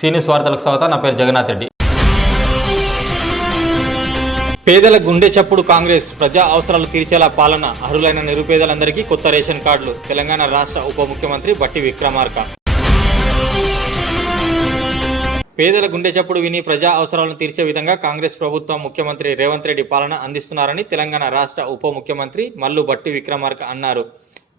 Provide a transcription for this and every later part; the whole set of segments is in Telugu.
సీనియస్ వార్తలకు స్వాగతం. నా పేరు జగన్నాథ్ రెడ్డి. పేదల గుండె చప్పుడు కాంగ్రెస్ ప్రజా అవసరాలు తీర్చేలా పాలన, అర్హులైన నిరుపేదలందరికీ కొత్త రేషన్ కార్డులు. తెలంగాణ రాష్ట్ర ఉప ముఖ్యమంత్రి బట్టి విక్రమార్క. పేదల గుండె చప్పుడు విని ప్రజా అవసరాలను తీర్చే విధంగా కాంగ్రెస్ ప్రభుత్వం ముఖ్యమంత్రి రేవంత్ రెడ్డి పాలన అందిస్తున్నారని తెలంగాణ రాష్ట్ర ఉప ముఖ్యమంత్రి మల్లు బట్టి విక్రమార్క అన్నారు.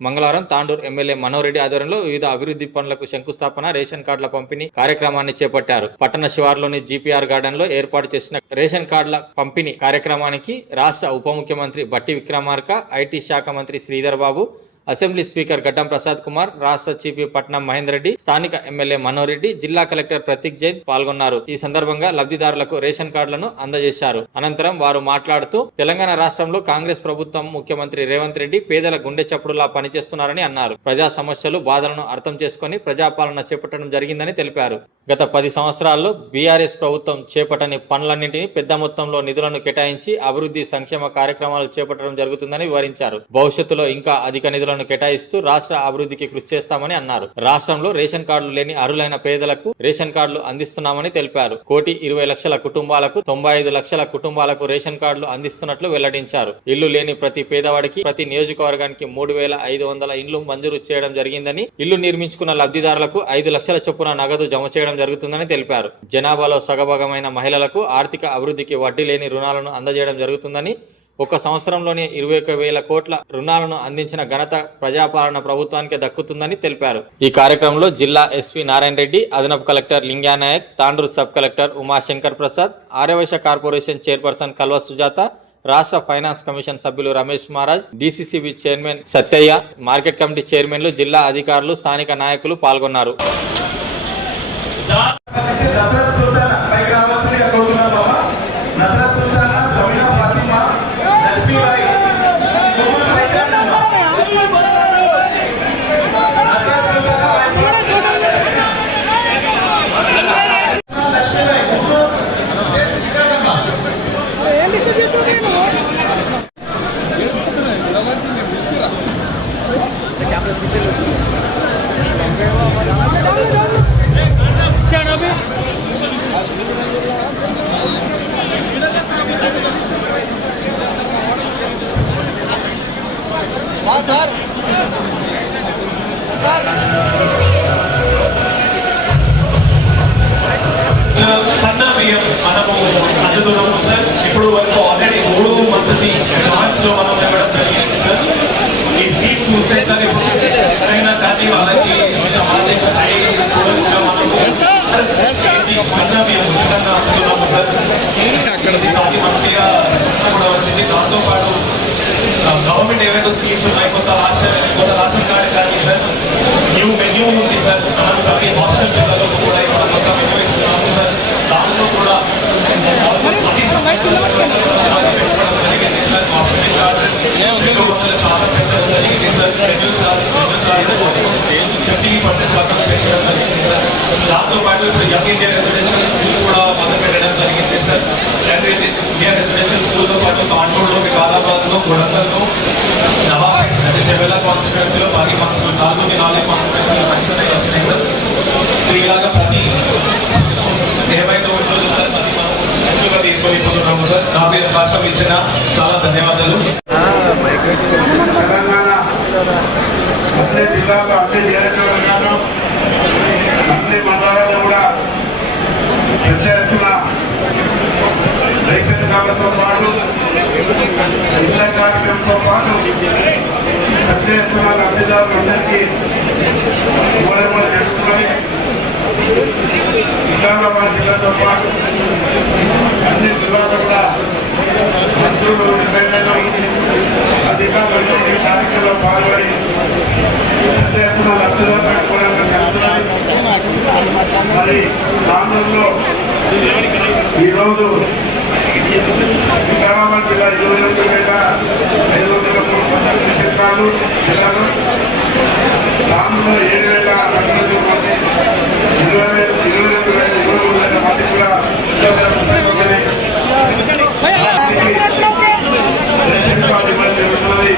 మంగళవారం తాండూరు ఎమ్మెల్యే మనోహర్ రెడ్డి ఆధ్వర్యంలో వివిధ అభివృద్ధి పనులకు శంకుస్థాపన, రేషన్ కార్డుల పంపిణీ కార్యక్రమాన్ని చేపట్టారు. పట్టణ శివార్లోని జీపీఆర్ గార్డెన్ లో ఏర్పాటు చేసిన రేషన్ కార్డుల పంపిణీ కార్యక్రమానికి రాష్ట్ర ఉప ముఖ్యమంత్రి బట్టి విక్రమార్క, ఐటీ శాఖ మంత్రి శ్రీధర్ బాబు, అసెంబ్లీ స్పీకర్ గడ్డం ప్రసాద్ కుమార్, రాష్ట్ర చీఫ్ పట్నం మహేందర్ రెడ్డి, స్థానిక ఎమ్మెల్యే మనోహర్ రెడ్డి, జిల్లా కలెక్టర్ ప్రతీక్ జైన్ పాల్గొన్నారు. ఈ సందర్భంగా లబ్ధిదారులకు రేషన్ కార్డులను అందజేశారు. అనంతరం వారు మాట్లాడుతూ తెలంగాణ రాష్ట్రంలో కాంగ్రెస్ ప్రభుత్వం ముఖ్యమంత్రి రేవంత్ రెడ్డి పేదల గుండె చప్పుడులా పనిచేస్తున్నారని అన్నారు. ప్రజా సమస్యలు, బాధలను అర్థం చేసుకుని ప్రజాపాలన చేపట్టడం జరిగిందని తెలిపారు. గత 10 సంవత్సరాల్లో బీఆర్ఎస్ ప్రభుత్వం చేపట్టని పనులన్నింటినీ పెద్ద మొత్తంలో నిధులను కేటాయించి అభివృద్ధి సంక్షేమ కార్యక్రమాలు చేపట్టడం జరుగుతుందని వివరించారు. భవిష్యత్తులో ఇంకా అధిక నిధులను కేటాయిస్తూ రాష్ట్ర అభివృద్ధికి కృషి చేస్తామని అన్నారు. రాష్ట్రంలో రేషన్ కార్డులు లేని అర్హులైన పేదలకు రేషన్ కార్డులు అందిస్తున్నామని తెలిపారు. 1,20,00,000 కుటుంబాలకు, 95 లక్షల కుటుంబాలకు రేషన్ కార్డులు అందిస్తున్నట్లు వెల్లడించారు. ఇల్లు లేని ప్రతి పేదవాడికి ప్రతి నియోజకవర్గానికి 3,500 ఇండ్లు మంజూరు చేయడం జరిగిందని, ఇల్లు నిర్మించుకున్న లబ్ధిదారులకు 5 లక్షల చొప్పున నగదు జమ చేయడం జరుగుతుందని తెలిపారు. జనాభాలో సగభాగమైన మహిళలకు ఆర్థిక అభివృద్ధికి వడ్డీ లేని రుణాలను అందజేయడం జరుగుతుందని, ఒక సంవత్సరంలోనే 21,000 కోట్ల రుణాలను అందించిన ఘనత ప్రజాపాలన ప్రభుత్వానికి దక్కుతుందని తెలిపారు. ఈ కార్యక్రమంలో జిల్లా ఎస్పీ నారాయణ రెడ్డి, అదనపు collector Linganayak, Tandur sub collector Umashankar Prasad, Aryavaishya corporation chairperson Kalva Sujatha, రాష్ట్ర ఫైనాన్స్ కమిషన్ సభ్యులు Ramesh Maharaj, DCCB chairman Sattaiah, market committee చైర్మన్లు, జిల్లా అధికారులు, స్థానిక నాయకులు పాల్గొన్నారు. మనము అందుతున్నాము సార్. ఇప్పుడు వరకు ఆల్రెడీ 3 మంత్ని అడ్వాన్స్ లో మనం ఇవ్వడం జరిగింది సార్. ఈ స్కీమ్ చూస్తే సార్ ఇప్పుడు ఎవరైనా కానీ వాళ్ళకి ఆర్థిక స్థాయి చూడకుండా మనము సన్న మేము ఉచితంగా అందుతున్నాము సార్. ఈసారి మంచిగా కూడా వచ్చింది. దాంతో పాటు గవర్నమెంట్ ఏవైతే స్కీమ్స్ ఉన్నాయి, కొత్త రేషన్ కార్డు కానీ సార్, న్యూ మెన్యూ ఉంది సార్. మనం ప్రతి హాస్టల్ పిల్లలకు కూడా ఇక్కడ కొత్త మెన్యూ ఇస్తున్నాము సార్. దాంట్లో కూడా జరిగింది సార్. హాస్పిటల్ చార్జెస్ 200 శాతం పెంచడం జరిగింది సార్. మెన్యూ చార్జెస్ 50% శాతం పెంచడం జరిగింది సార్. దాంతో పాటు ఇప్పుడు యంగ్ ఇండియా రెసిడెన్షియల్ స్కూల్ కూడా మొదలు పెట్టడం జరిగింది సార్. ఇండియా రెసిడెన్షియల్ స్కూల్తో పాటు కాన్పూర్లో, వికారాబాద్లో, గుడంగల్లో, నవాబ్ అంటే చెవెల కాన్స్టిట్యున్సీలో, బాగి 4 కాన్స్టిట్యున్సీలో ఫంక్షన్ అయ్యి వచ్చినాయి సార్. సో ఇలాగా ప్రతి ఏమైనా ఉంటుంది సార్, అది మనం ముందుగా తీసుకొని పోతున్నాము సార్. నా మీద అవకాశం ఇచ్చిన చాలా ధన్యవాదాలు. తెలంగాణ అన్ని జిల్లాలో, అన్ని నియోజకవర్గాల్లో, అన్ని మండలాల్లో కూడా పెద్ద ఎత్తున రేషన్ కార్డులతో పాటు ఇళ్ల కార్యక్రమంతో పాటు పెద్ద ఎత్తున లబ్ధిదారులందరికీ మూలమూల జరుగుతున్నది. వికారాబాద్ జిల్లాతో పాటు అన్ని జిల్లాల్లో కూడా మంత్రులు, ఎమ్మెల్యేలు, అధికారులు ఈ కార్యక్రమంలో పాల్గొని పెద్ద ఎత్తున లబ్ధిదారు పెట్టుకోవడానికి జరుగుతున్నాయి. మరి తాండూరులో ఈరోజు వికారాబాద్ జిల్లా 22,503 కార్డులు, జిల్లాలో తాండూరులో 7,200 మంది, 22,000 మంది కూడా రేషన్ కార్డు ఇవ్వడం జరుగుతున్నది.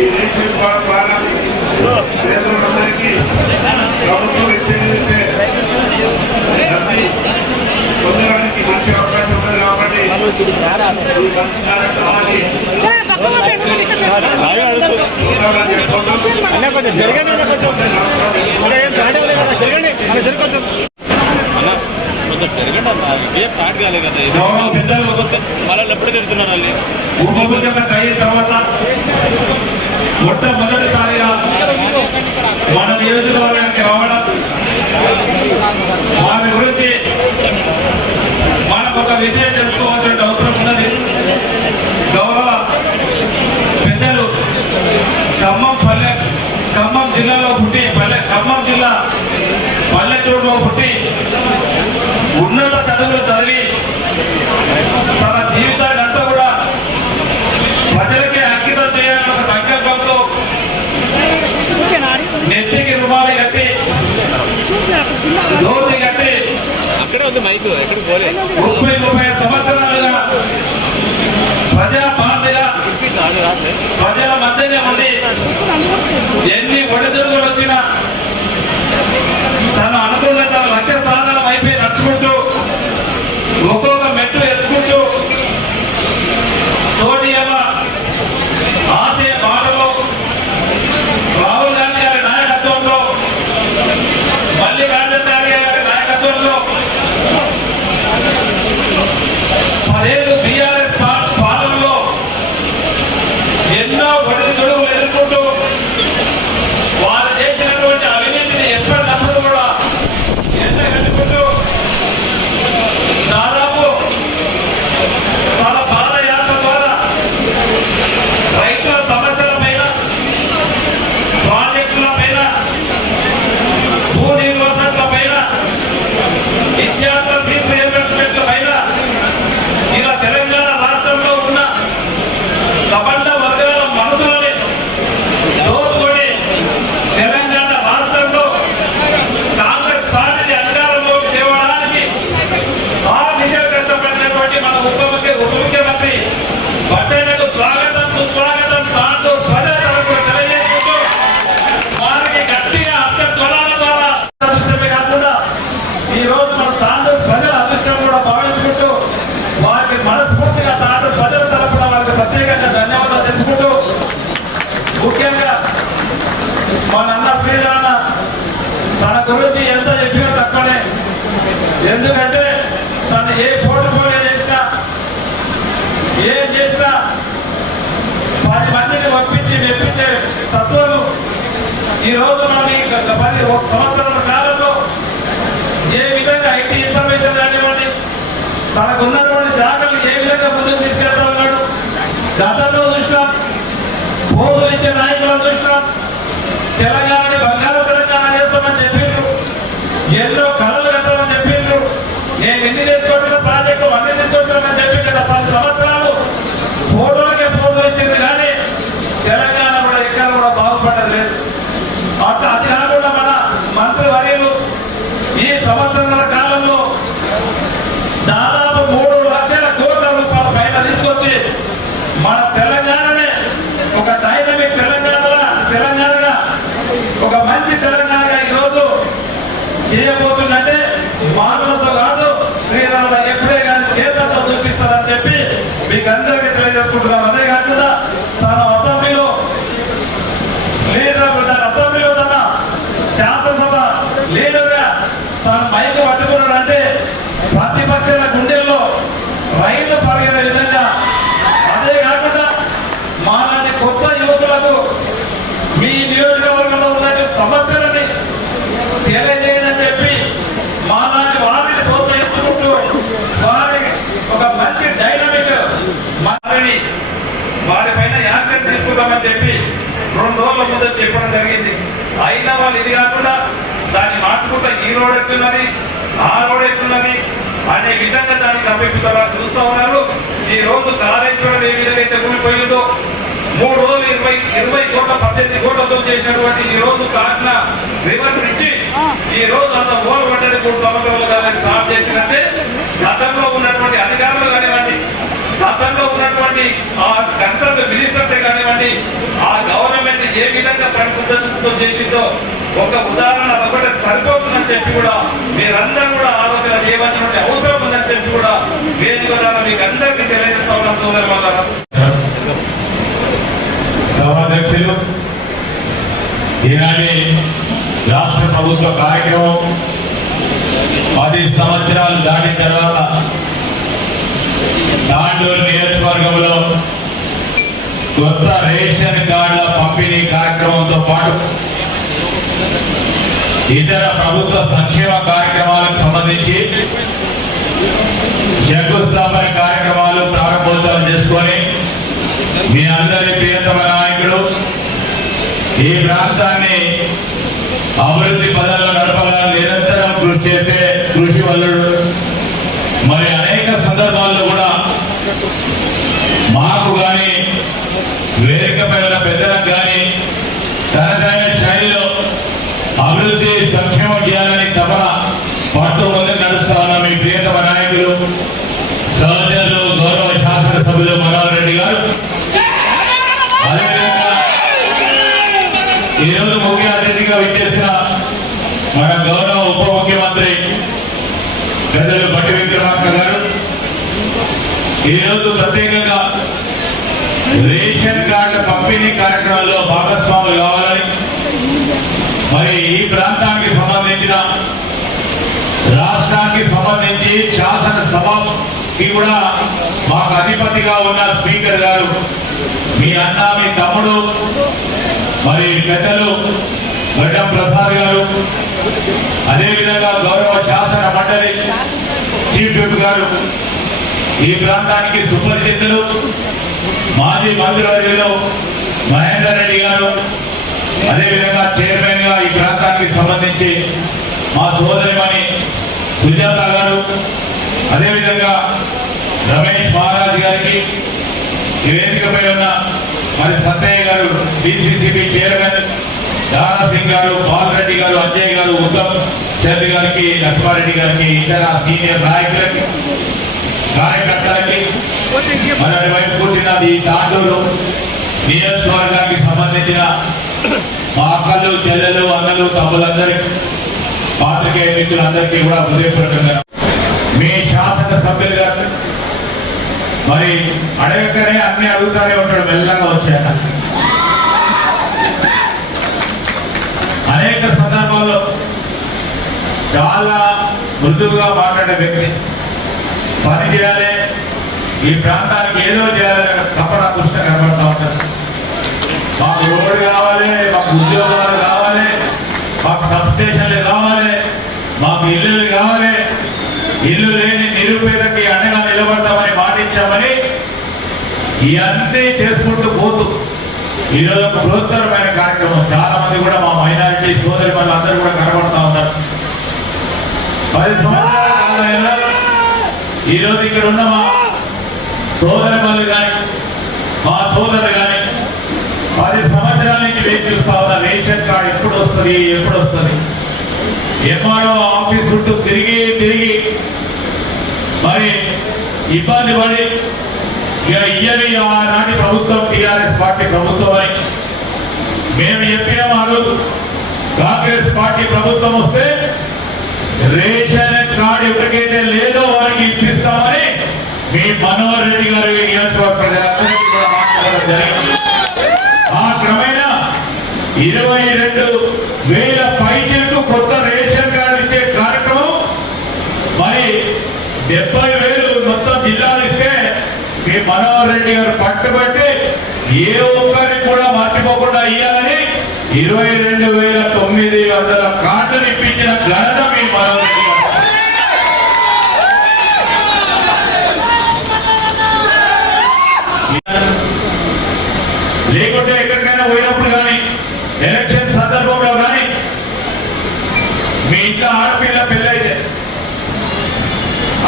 ఈ రేషన్ కార్డు ద్వారా పేదలందరికీ ప్రభుత్వం ఇచ్చేది జరగండి అన్న కొంచెం ఏం స్టార్ట్ అవ్వలేదు కదా జరగండి అలా జరగ కొంచెం అన్న కొంచెం జరగండి అన్న ఇదే స్టార్ట్ కాలేదు కదా ఇది వాళ్ళు ఎప్పుడు తిడుతున్నారు వాళ్ళు ఉప ముఖ్యమంత్రి అయిన తర్వాత మొట్టమొదటిసారిగా మన నియోజకవర్గానికి రావడం వారి గురించి మనకు ఒక విషయం తెలుసుకోవాల్సిన అవసరం ఉన్నది. గౌరవ పెద్దలు ఖమ్మం జిల్లాలో పుట్టి ఖమ్మం జిల్లా పల్లెటూరులో పుట్టి ఉన్నత చదువులు చదివి తన జీవితాన్ని అంతా కూడా ప్రజలకే అంకితం చేయాలన్న ఒక సంకల్పంతో నెత్తికి రుమాలి కట్టి దోతి కట్టి అక్కడే ఉంది మైక్ ఎక్కడికి పోలేదు 30 సంవత్సరాలుగా ప్రజా బాధ్యత ప్రజల మధ్యనే ఉండి ఎన్ని ఒడిదుడుకులు వచ్చినా తను అనుకున్న తన లక్ష్య సాధన వైపే నడుచుకుంటూ ఒక్కొక్క మెట్టు ఎత్తుకుంటూ సోనియమ్మ ఆశయ బాటలో రాహుల్ గాంధీ గారి నాయకత్వంలో మల్లికార్జున ఖార్గే గారి నాయకత్వంలో 10 ఏళ్ళు బీఆర్ఎస్ పాలనలో ఎన్నో ఒడిదుడుకులు ఎదుర్కొంటూ వారు చేసినటువంటి అవినీతిని ఎప్పటికప్పుడు కూడా ఎండగట్టుకుంటూ దాదాపు తన పాదయాత్ర ద్వారా రైతుల సమస్యల పైన ప్రాజెక్టుల పైన భూ నిర్వసనల పైన విద్యార్థుల ఫీజు రియంబర్స్మెంట్ల పైన ఇలా తెలంగాణ రాష్ట్రంలో ఉన్న సబండ వర్గాల మనసులని దోచుకొని తెలంగాణ రాష్ట్రంలో కాంగ్రెస్ పార్టీని అధికారంలోకి తేవడానికి ఆ దిశగా కష్టపడినటువంటి మన ఉప ముఖ్యమంత్రి పట్టణకు స్వాగతం సుస్వాగతం తాండూ ప్రజల తరపున తెలియజేసుకుంటూ వారికి గట్టిగా అక్షధ్వనాల ద్వారా అదృష్టమే కాకుండా ఈ రోజు మన తాండూ ప్రజల అదృష్టం కూడా భావించుకుంటూ వారికి మనస్ఫూర్తిగా తాండూ ప్రజల తరపున వారికి ప్రత్యేకంగా ధన్యవాదాలు తెలుపుకుంటూ ముఖ్యంగా మన అన్న శ్రీధరన్న తన గురించి ఎంత చెప్పినా తక్కువనే. ఎందుకంటే తను ఏ పోర్ట్ఫోలియో చేసినా ఏం చేసినా 10 మందిని పంపించి మెప్పించే తత్వం ఈ రోజు మనం ఈ 10 సంవత్సరాల కాలంలో ఏ విధంగా ఐటీ ఇన్ఫర్మేషన్ కానివ్వండి తనకు ఉన్నటువంటి శాఖలు ఏ విధంగా ముందుకు తీసుకెళ్తా ఉన్నాడు. గతంలో చూసినాం, పోదులు ఇచ్చే నాయకులను చూసినాం. తెలంగాణని బంగారు తెలంగాణ చేస్తామని చెప్పిండ్రు, ఎన్నో కళలు కట్టామని చెప్పిండ్రు. నేను ఎన్ని తీసుకొచ్చిన ప్రాజెక్టులు అన్ని తీసుకొచ్చినామని చెప్పి గత 10 సంవత్సరాలు పోదులకే పోదులు ఇచ్చింది కానీ తెలంగాణ కూడా ఎక్కడ కూడా బాగుపడలేదు లేదు. అట్లా అది కాకుండా మన మంత్రి వర్యులు ఈ సంవత్సరాల కాలంలో దాదాపు 3 లక్షల కోట్ల రూపాయల పైన తీసుకొచ్చి మన తెలంగాణనే ఒక డైనమిక్ తెలంగాణగా ఒక మంచి తెలంగాణగా ఈరోజు చేయబోతుందంటే మాటలతో కాదు, శ్రీధరన్న ఎప్పుడే కానీ చేతలతో చూపిస్తారని చెప్పి మీకు అందరికీ తెలియజేసుకుంటున్నాం. అదే కాకుండా తన అసెంబ్లీలో తన శాసనసభ లీడర్గా తన మైకు పట్టుకున్నాడంటే ప్రతిపక్షాల గుండెల్లో రైలు పరిగెడే విధంగా. అదే కాకుండా మాలాంటి కొత్త యువకులకు మీ నియోజకవర్గంలో ఉన్న సమస్యలని తెలియజేయని చెప్పి మాలాంటి వారిని ప్రోత్సహించుకుంటూ వారి ఒక మంచి డైనమిక్ వారిపైన యాక్షన్ తీసుకుంటామని చెప్పి 2 రోజుల ముందు చెప్పడం జరిగింది. అయినా వాళ్ళు ఇది కాకుండా దాన్ని మార్చుకుంటా ఈ రోడ్ ఎత్తున్నది ఆ రోడ్ ఎత్తున్నది అనే విధంగా దాన్ని కప్పిపుతారా చూస్తూ ఉన్నారు. ఈ రోజు కాళేశ్వరం ఏ విధంగా అయితే కూలిపోయిందో 3 రోజులు 20 కోట్ల 18 కోట్లతో చేసినటువంటి ఈ రోజు కాకినా రివర్ నుంచి ఈ రోజు అంత ఓలు పడ్డది 3 సంవత్సరాలుగా స్టార్ట్ చేసినట్టే గతంలో ఉన్నటువంటి అధికారులు కానివ్వండి, గతంలో ఉన్నటువంటి ఆ కన్సల్ట్ మినిస్టర్సే కానివ్వండి, ఆ గవర్నమెంట్ ఏ విధంగా పరిశుద్ధం చేసిందో ఒక ఉదాహరణ ఒకటి సరిపోతుందని చెప్పి కూడా మీరందరూ కూడా ఆలోచన చేయవలసినటువంటి అవసరం ఉందని చెప్పి కూడా వేదిక ద్వారా మీకు అందరికీ తెలియజేస్తా ఉన్నాం. సోదరులారా, సభాధ్యక్షులు ఈనాటి రాష్ట్ర ప్రభుత్వ కార్యక్రమం 10 సంవత్సరాలు దాటిన తర్వాత తాండూరు నియోజకవర్గంలో కొత్త రేషన్ కార్డుల పంపిణీ కార్యక్రమంతో పాటు ఇతర ప్రభుత్వ సంక్షేమ కార్యక్రమాలకు సంబంధించి శంకుస్థాపన కార్యక్రమాలు ప్రారంభోత్సవం చేసుకొని మీ అందరి ప్రియతమ నాయకుడు ఈ ప్రాంతాన్ని అభివృద్ధి పదంలో నడపడానికి నిరంతరం కృషి చేసే కృషి వల్లుడు. మరి అనేక సందర్భాల్లో కూడా మాకు కానీ వేదికపై ఉన్న పెద్దలకు కానీ తనదైన శైలిలో అభివృద్ధి సంక్షేమం చేయాలని తపన పట్టు ముందుకు నడుస్తా ఉన్న మీ ప్రియతమ నాయకులు సహచరులు గౌరవ శాసనసభ్యులు మనోహర్ రెడ్డి గారు, అదేవిధంగా ఈరోజు ముఖ్య అతిథిగా విచ్చేసిన మన గౌరవ ఉప ముఖ్యమంత్రి పెద్దలు బట్టి విక్రమార్క గారు, ఈరోజు ప్రత్యేకంగా రేషన్ కార్డు పంపిణీ కార్యక్రమంలో భాగస్వాములు కావాలని, మరి ఈ ప్రాంతానికి సంబంధించిన రాష్ట్రానికి సంబంధించి శాసనసభకి కూడా మాకు అధిపతిగా ఉన్న స్పీకర్ గారు, మీ అన్న మీ తమ్ముడు మరి పెద్దలు గడ్డం ప్రసాద్ గారు, అదేవిధంగా గౌరవ శాసన మండలి చీఫ్ విప్ గారు, ఈ ప్రాంతానికి సుపరిచితులు మాజీ మంత్రివర్యులు మహేందర్ రెడ్డి గారు, అదేవిధంగా చైర్మన్ గా ఈ ప్రాంతానికి సంబంధించి మా సోదరిమణి సుజాత గారు, అదేవిధంగా రమేష్ మహారాజ్ గారికి, ఈ వేదికపై ఉన్న మరి సత్తయ్య గారు డిసిసిబి చైర్మన్, దారా సింగ్ గారు, బాలరెడ్డి గారు, అజయ్ గారు, ఉత్తమ్ చంద్ గారికి, లక్ష్మారెడ్డి గారికి, ఇతర సీనియర్ నాయకులకి, కార్యకర్తలకి, మరి వైపు కూర్చున్నది ఈ తాండూరు నియోజకవర్గానికి సంబంధించిన మా అక్కలు, చెల్లెలు, అన్నలు, తమ్ములందరికీ, పాత్రికేయ మిత్రులందరికీ కూడా హృదయపూర్వకంగా మీ శాసన సభ్యులు గారు మరి అడగకనే అన్ని అడుగుతానే ఉంటాడు, మెల్లగా వచ్చాక అనేక సందర్భాల్లో చాలా మృదువుగా మాట్లాడే వ్యక్తి, పని చేయాలి, ఈ ప్రాంతానికి ఏదో చేయాలని తప్పన కృష్ణ కనబడతా ఉంటారు. మాకు రోడ్డు కావాలి, మాకు ఉద్యోగాలు కావాలి, మాకు సబ్ స్టేషన్లు కావాలి, మాకు ఇల్లులు కావాలి, ఇల్లు లేని నిరుపేదకి అండగా నిలబడతామని మాటించామని ఇవన్నీ చేసుకుంటూ పోతూ ఈరోజు ఒక బృహత్తరమైన కార్యక్రమం. చాలా మంది కూడా మా మైనారిటీ సోదరి వాళ్ళు అందరూ కూడా కనబడతా ఉన్నారు. 10 సంవత్సరాల కాలంలో ఈరోజు ఇక్కడ ఉన్న మా సోదరి వాళ్ళు కానీ మా సోదరులు కానీ 10 సంవత్సరాల నుంచి వేచి చూస్తా ఉన్న రేషన్ కార్డు ఎప్పుడు వస్తుంది, ఎప్పుడు వస్తుంది. ఎంఆర్ఓ ఆఫీస్ చుట్టూ తిరిగి తిరిగి మరి ఇబ్బంది పడి ఇక ఇయ్యని ఆనాటి ప్రభుత్వం టీఆర్ఎస్ పార్టీ ప్రభుత్వం అని మేము చెప్పినాం. ఆ రోజు కాంగ్రెస్ పార్టీ ప్రభుత్వం వస్తే రేషన్ కార్డు ఎవరికైతే లేదో వారికి ఇప్పిస్తామని మీ మనోహర్ రెడ్డి గారు నియోజకవర్గ ప్రజలందరికీ కూడా మాట్లాడడం జరిగింది. ఆ క్రమేణా 22,000 పైచలకు కొత్త రేషన్ కార్డు ఇచ్చే కార్యక్రమం, మరి 70,000 మొత్తం జిల్లాలు ఇస్తే మీ మనోహర్ రెడ్డి గారు పట్టుబట్టి ఏ ఒక్కరికి కూడా మర్చిపోకుండా ఇయ్యాలని 22,900 కార్డులు ఇప్పించిన ఘనత మీ మనోహర్ రెడ్డి గారు. లేకుంటే ఎక్కడికైనా పోయినప్పుడు కానీ ఎలక్షన్ సందర్భంలో కానీ మీ ఇంట్లో ఆడపిల్ల పెళ్ళైతే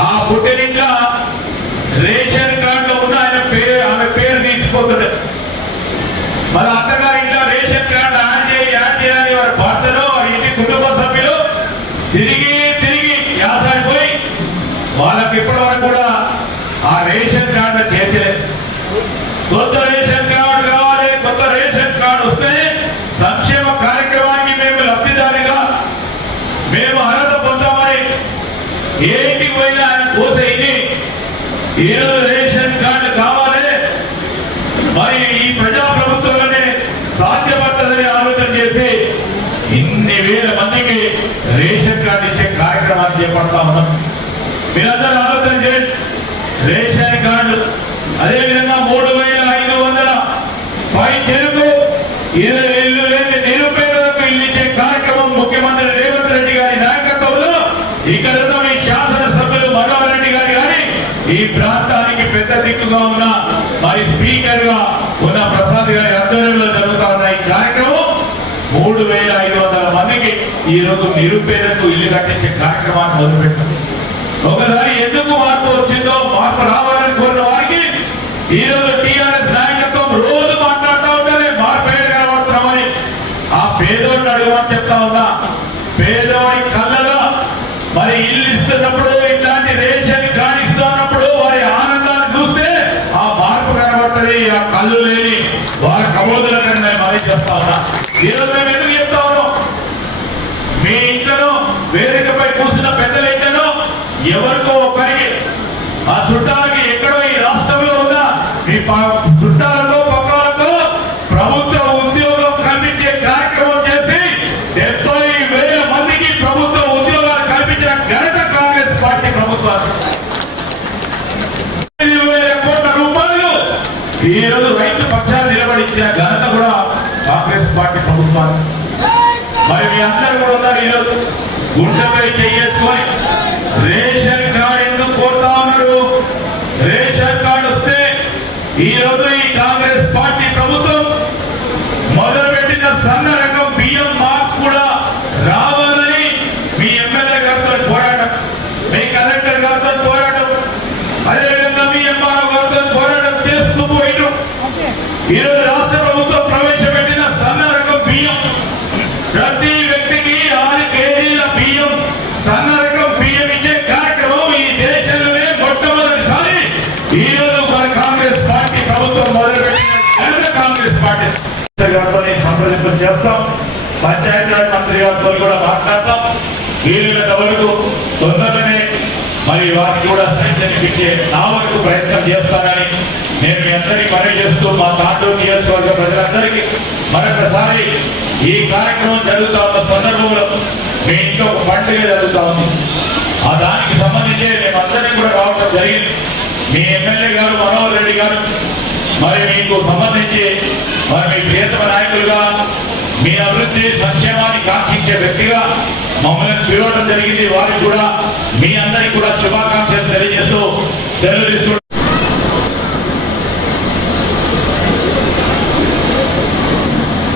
ఆ పుట్టినింట్లో రేషన్ కార్డులో ఉన్న ఆమె పేరు తీసిపోతుంది. మన అత్తగారి ఇంట్లో రేషన్ కార్డు యాడ్ చేయాలని వారి భర్తలో వారి ఇంటి కుటుంబ సభ్యులు తిరిగి తిరిగి యాసాడిపోయి వాళ్ళకి ఇప్పటి వరకు కూడా ఆ రేషన్ కార్డు చేర్చలేదు. కొత్త రేషన్ కార్డు కావాలి, కొత్త రేషన్ కార్డు వస్తే సంక్షేమ కార్యక్రమానికి మేము లబ్ధిదారిగా మేము అర్హత పొందామని ఏంటి పోయినా కోసే ఇది ఈరోజు రేషన్ కార్డు కావాలి, మరి ఈ ప్రజాప్రభుత్వంలోనే సాధ్యపడుతుందని ఆలోచన చేసి 10,000 మందికి రేషన్ కార్డు ఇచ్చే కార్యక్రమాన్ని చేపడతా ఉన్నాం. మీరందరూ ఆలోచన చేయండి. రేషన్ కార్డు అదేవిధంగా 3,500 పై చెరుకు 20 ఇల్లు లేని నిరుపేదలకు ఇల్లు ఇచ్చే కార్యక్రమం ముఖ్యమంత్రి రేవంత్ రెడ్డి గారి నాయకత్వంలో ఇక్కడ ఉన్న మీ శాసనసభ్యులు మనోహర్ రెడ్డి గారు కానీ ఈ ప్రాంతానికి పెద్ద దిక్కుగా ఉన్న మరి స్పీకర్ గా ఉన్న ప్రసాద్ గారి ఆధ్వర్యంలో జరుగుతా ఉన్న ఈ కార్యక్రమం 3,500 మందికి ఈ రోజు నిరుపేదలకు ఇల్లు కట్టించే కార్యక్రమాన్ని మొదలుపెట్టింది. ఒకసారి ఎందుకు మార్పు వచ్చిందో, మార్పు రావాలని కోరిన వారికి ఈ రోజు టీఆర్ఎస్ నాయకత్వం రోజు మాట్లాడుతూ ఉంటారే మార్పేట కనబడుతున్నామని. ఆ పేదోడిని అడగమని చెప్తా ఉన్నా. పేదోడి కళ్ళలో మరి ఇల్లు ఇస్తున్నప్పుడు ఇట్లాంటి రేషన్ కానిస్తున్నప్పుడు వారి ఆనందాన్ని చూస్తే ఆ మార్పు కనబడుతుంది. ఆ కళ్ళు లేని వారి కబోదుల కన్నా మరీ చెప్తా ఉన్నా. ఈరోజు మేము ఎందుకు చెప్తా ఉన్నాం, మీ ఇంట్లో వేదికపై కూర్చున్న పెద్దల ఇంట్లో ఎవరికో ఒకరికి ఆ చుట్టాలకి ఎక్కడో ఈ రాష్ట్రంలో ఉన్న మీ చుట్టాలకు పక్కలకు ప్రభుత్వ ఉద్యోగం కల్పించే కార్యక్రమం చేసి 70,000 మందికి ప్రభుత్వ ఉద్యోగాలు కల్పించిన ఘనత కాంగ్రెస్ పార్టీ ప్రభుత్వాలు. 5,000 కోట్ల రూపాయలు ఈ రోజు రైతు పక్షాలు నిలబడించిన ఘనత కూడా కాంగ్రెస్ పార్టీ ప్రభుత్వాలు. మరి మీ అందరూ కూడా ఉన్నారు. ఈరోజు గుండెపై చేసుకొని రేషన్ కార్డు ఎందుకు కోరుతా ఉన్నారు? రేషన్ కార్డు వస్తే ఈ రోజు ఈ కాంగ్రెస్ పార్టీ ప్రభుత్వం మొదలుపెట్టిన సన్న రకం బియ్యం మాకు కూడా రావాలని మీ ఎమ్మెల్యే గారితో పోరాటం, మీ కలెక్టర్ గారితో పోరాటం, అదేవిధంగా మీ ఎంఆర్ఓ గారితో పోరాటం చేస్తూ పోయిన ఈరోజు రాష్ట్ర ప్రభుత్వం ప్రవేశపెట్టిన సన్న రకం బియ్యం ప్రతి వ్యక్తికి 6 కేజీల బియ్యం సన్న రకం బియ్యం ఇచ్చే కార్యక్రమం ఈ దేశంలోనే మొట్టమొదటిసారి ఈ రోజు మన కాంగ్రెస్ పార్టీ ప్రభుత్వం మొదలుపెట్టిన కాంగ్రెస్ పార్టీ సంప్రదింపులు చేస్తాం. పంచాయతీరాజ్ మంత్రి గారితో కూడా మాట్లాడతాం. వీలైనంత వరకు తొందరగానే మరి వారికి కూడా శాంక్షన్ ఇప్పించే నా వరకు ప్రయత్నం చేస్తానని నేను మీ అందరికీ మనవి చేస్తూ మా తాండూరు నియోజకవర్గ ప్రజలందరికీ మరొకసారి ఈ కార్యక్రమం జరుగుతా ఉన్న సందర్భంలో మీ ఇంట్లో ఒక పండుగ జరుగుతా ఉంది. ఆ దానికి సంబంధించి మేమందరికీ కూడా రావడం జరిగింది. మీ ఎమ్మెల్యే గారు మనోహర్ రెడ్డి గారు మరి మీకు సంబంధించి మరి మీ ప్రియతమ నాయకులుగా మీ అభివృద్ధి సంక్షేమాన్ని కాంక్షించే వ్యక్తిగా మమ్మల్ని పిలవడం జరిగింది. వారికి కూడా మీ అందరికీ కూడా శుభాకాంక్షలు తెలియజేస్తూ సెలవు తీసుకుంటాం.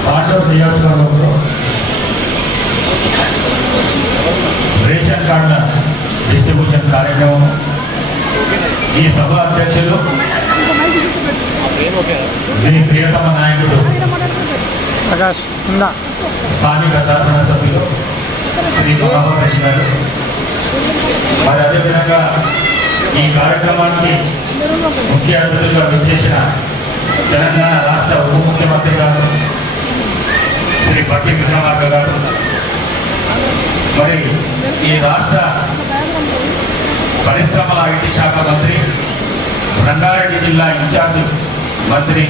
తాండూరు నియోజకవర్గంలో రేషన్ కార్డుల డిస్ట్రిబ్యూషన్ కార్యక్రమం ఈ సభ అధ్యక్షులు మీ ప్రియతమ నాయకుడు స్థానిక శాసనసభ్యులు శ్రీ మనోహర్ రెడ్డి గారు, మరి అదేవిధంగా ఈ కార్యక్రమానికి ముఖ్య అతిథులుగా విచ్చేసిన తెలంగాణ రాష్ట్ర ఉప ముఖ్యమంత్రి గారు శ్రీ బట్టి విక్రమార్క గారు, మరి ఈ రాష్ట్ర పరిశ్రమల ఐటీ శాఖ మంత్రి, రంగారెడ్డి జిల్లా ఇన్ఛార్జి మంత్రి